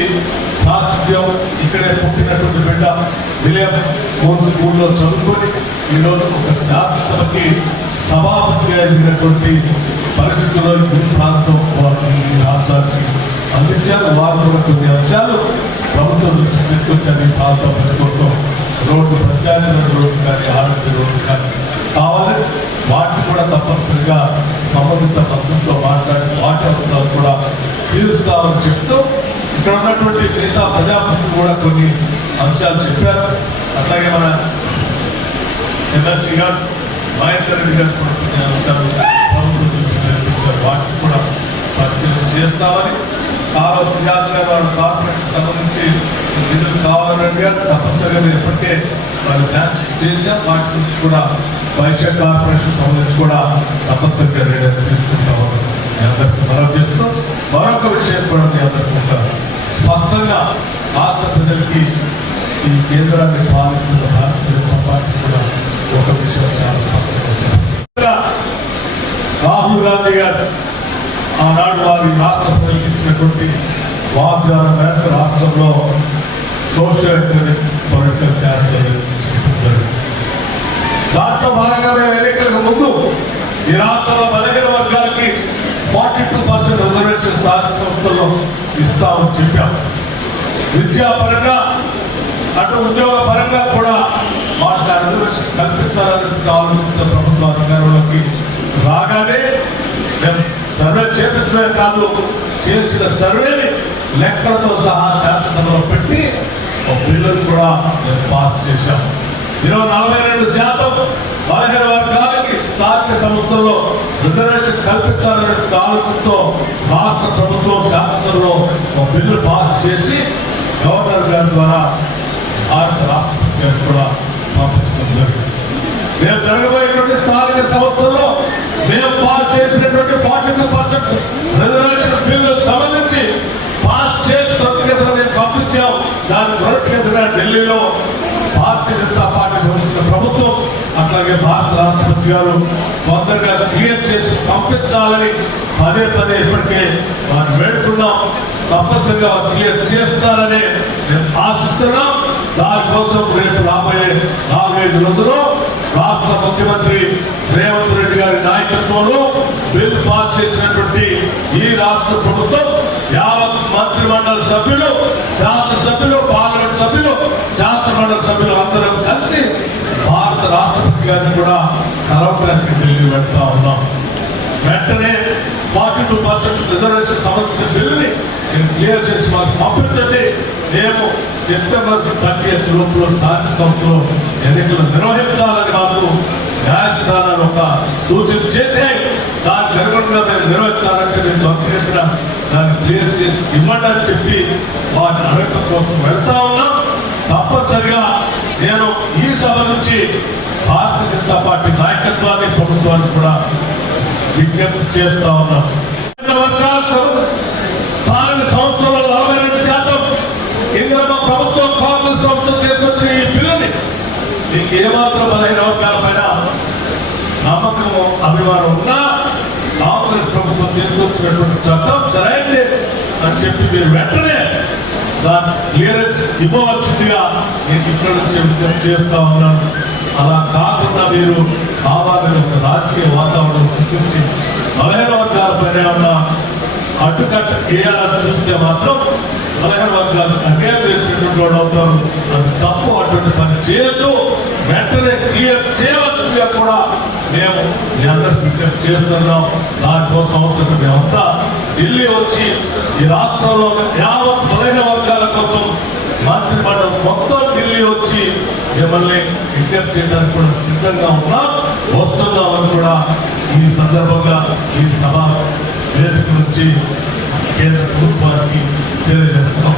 ప్రాచుర్యం ఇక్కడే పుట్టినటువంటి బిడ్డ విలియం కోర్సు స్కూల్లో చదువుకొని ఈరోజు ఒక శాసనసభకి సభాపతిగా ఎదిగినటువంటి పరిస్థితుల్లో ఈ ప్రాంతం ఈ రాష్ట్రానికి అందించారు. వారు కూడా కొన్ని అంశాలు ప్రభుత్వం దృష్టికి తీసుకొచ్చారు. ఈ ప్రాంతం ప్రభుత్వం రోడ్డు పంచాయతీ రోడ్డు కానీ ఆరోగ్య రోడ్డు కానీ కావాలి. వాటిని కూడా తప్పనిసరిగా సంబంధిత మంత్రులతో మాట్లాడి వాటి అవసరాలు కూడా తీరుస్తామని చెప్తూ ఇక్కడ ఉన్నటువంటి మిగతా ప్రజాప్రతినిధులు కూడా కొన్ని అంశాలు చెప్పారు. అట్లాగే మన ఎమ్మెల్సీ గారు మహేందర్ రెడ్డి గారు కూడా కొన్ని అంశాలు ప్రభుత్వం నుంచి నేర్పించారు. వాటిని కూడా పరిశీలన చేస్తామని సుజాత గారు వాళ్ళ కార్పొరేషన్ సంబంధించి నిధులు కావాలని గారు తప్పనిసరిగా ఇప్పటికే వాళ్ళు శాంక్షన్ చేశాం. వాటి నుంచి కూడా వైశాఖ కార్పొరేషన్ సంబంధించి కూడా తప్పనిసరిగా రేట్ తీసుకుంటామని మీ అందరికీ మనం చేస్తూ మరొక విషయం కూడా మీ అందరికీ ఉంటారు. స్పష్టంగా రాష్ట్ర ప్రజలకి ఈ కేంద్రాన్ని పాలిస్తున్న భారతీయ జనతా పార్టీ కూడా ఒక విషయం చాలా స్పష్టంగా రాహుల్ గాంధీ గారు ఆనాడు వారి రాష్ట్ర ప్రజలకు ఇచ్చినటువంటి వాగ్దానం మేరకు రాష్ట్రంలో సోషల్ ఎకనామిక్ పొలిటికల్ క్యాన్సర్ దాంట్లో భాగంగా ఎన్నికలకు ముందు ఈ రాష్ట్రంలో బలహీన వర్గాలకి 42% రిజర్వేషన్ స్థానిక సంస్థల్లో ఇస్తామని చెప్పాం. విద్యాపరంగా అటు ఉద్యోగ పరంగా కూడా వాటికి రిజర్వేషన్ కల్పించాలని ఆలోచించిన ప్రభుత్వ అధికారులకి రాగానే మేము సర్వే చేపించడమే కాదు, చేసిన సర్వేని లెక్కలతో సహా శాసనసభలో పెట్టి ఒక బిల్లును కూడా మేము పాస్ చేశాము. 42% బలహీన వర్గాలకి స్థానిక సంస్థల్లో రిజర్వేషన్ కల్పించాలనే ఆలోచనతో రాష్ట్ర ప్రభుత్వం శాసనసభలో ఒక బిల్లు పాస్ చేసి గవర్నర్ గారి ద్వారా భారత రాష్ట్రపతి కూడా పంపించడం జరిగింది. మేము జరగబోయేటువంటి స్థానిక సంస్థల్లో మేము పాస్ చేసినటువంటి 42% రిజర్వేషన్ బిల్లు సంబంధించి పాస్ చేసి త్వరితగతిన మేము పంపించాం. దాని త్వరితగతిన ఢిల్లీలో భారతీయ జనతా పార్టీ సంబంధించిన ప్రభుత్వం అట్లాగే భారత రాష్ట్రపతి గారు తొందరగా క్లియర్ చేసి పంపించాలని పదే పదే ఇప్పటికే వారిని వేడుకున్నాం. తప్పనిసరిగా క్లియర్ చేస్తారని మేము ఆశిస్తున్నాం. దానికోసం రేపు రాబోయే 4-5 రోజుల్లో రాష్ట్ర ముఖ్యమంత్రి రేవంత్ రెడ్డి గారి నాయకత్వంలో బిల్లు పాస్ చేసినటువంటి ఈ రాష్ట్ర ప్రభుత్వం యావత్ మంత్రిమండలి సభ్యులు, శాసనసభ్యులు, పార్లమెంట్ సభ్యులు, శాసనమండలి సభ్యులు అందరం కలిసి భారత రాష్ట్రపతి గారిని కూడా కలవడానికి ఢిల్లీ వెళ్తా ఉన్నాం. వెంటనే 42% రిజర్వేషన్ సంబంధించిన బిల్లుని నేను క్లియర్ చేసి మాకు పంపించండి. మేము సెప్టెంబర్ 30 లోపల స్థానిక సంస్థలో ఎన్నికలు నిర్వహించాలని మాకు న్యాయస్థానాలు ఒక సూచన చేసే దానికి అనుగుణంగా మేము నిర్వహించాలంటే మేము త్వరితగతిన దాన్ని క్లియర్ చేసి ఇవ్వండి అని చెప్పి వాటిని అడగడం కోసం వెళ్తా ఉన్నాం. తప్పనిసరిగా నేను ఈ సభ నుంచి భారతీయ జనతా పార్టీ నాయకత్వాన్ని, ప్రభుత్వాన్ని కూడా విజ్ఞప్తి చేస్తా ఉన్నాం. స్థానిక సంస్థల్లో 42% ఇందులో ప్రభుత్వం, కాంగ్రెస్ ప్రభుత్వం చేసుకొచ్చిన ఈ బిల్లుని మీకు ఏమాత్రం బలహీన వర్గాల పైన నమ్మకము, అభిమానం ఉన్నా తీసుకొచ్చినటువంటి చట్టం సరైనది అని చెప్పి మీరు వెంటనే దాని క్లియరెన్స్ ఇవ్వవలసిందిగా నేను ఇక్కడ నుంచి విజ్ఞప్తి చేస్తా ఉన్నాను. అలా కాకుండా మీరు కావాలని ఒక రాజకీయ వాతావరణం సృష్టించి బలహీన వర్గాల పైన ఉన్న అడ్డుకట్ట చేయాలని చూస్తే మాత్రం బలహీన వర్గాలు అన్యాయం చేసినటువంటి వాళ్ళు అవుతారు. అది తప్పు. అటువంటి పని చేయొద్దు. వెంటనే క్లియర్ చేయవలసిందిగా కూడా మేము మీ అందరికి విజ్ఞప్తి చేస్తున్నాం. దానికోసం అవసరం మేమంతా ఢిల్లీ వచ్చి ఈ రాష్ట్రంలో యావత్ బలహీన వర్గాల కోసం మంత్రిమండలి మొత్తం ఢిల్లీ వచ్చి మిమ్మల్ని విజ్ఞప్తి చేయడానికి కూడా సిద్ధంగా ఉన్నాం, వస్తున్నామని కూడా ఈ సందర్భంగా ఈ సభ వేదిక నుంచి కేంద్ర ప్రభుత్వానికి తెలియజేస్తున్నాం.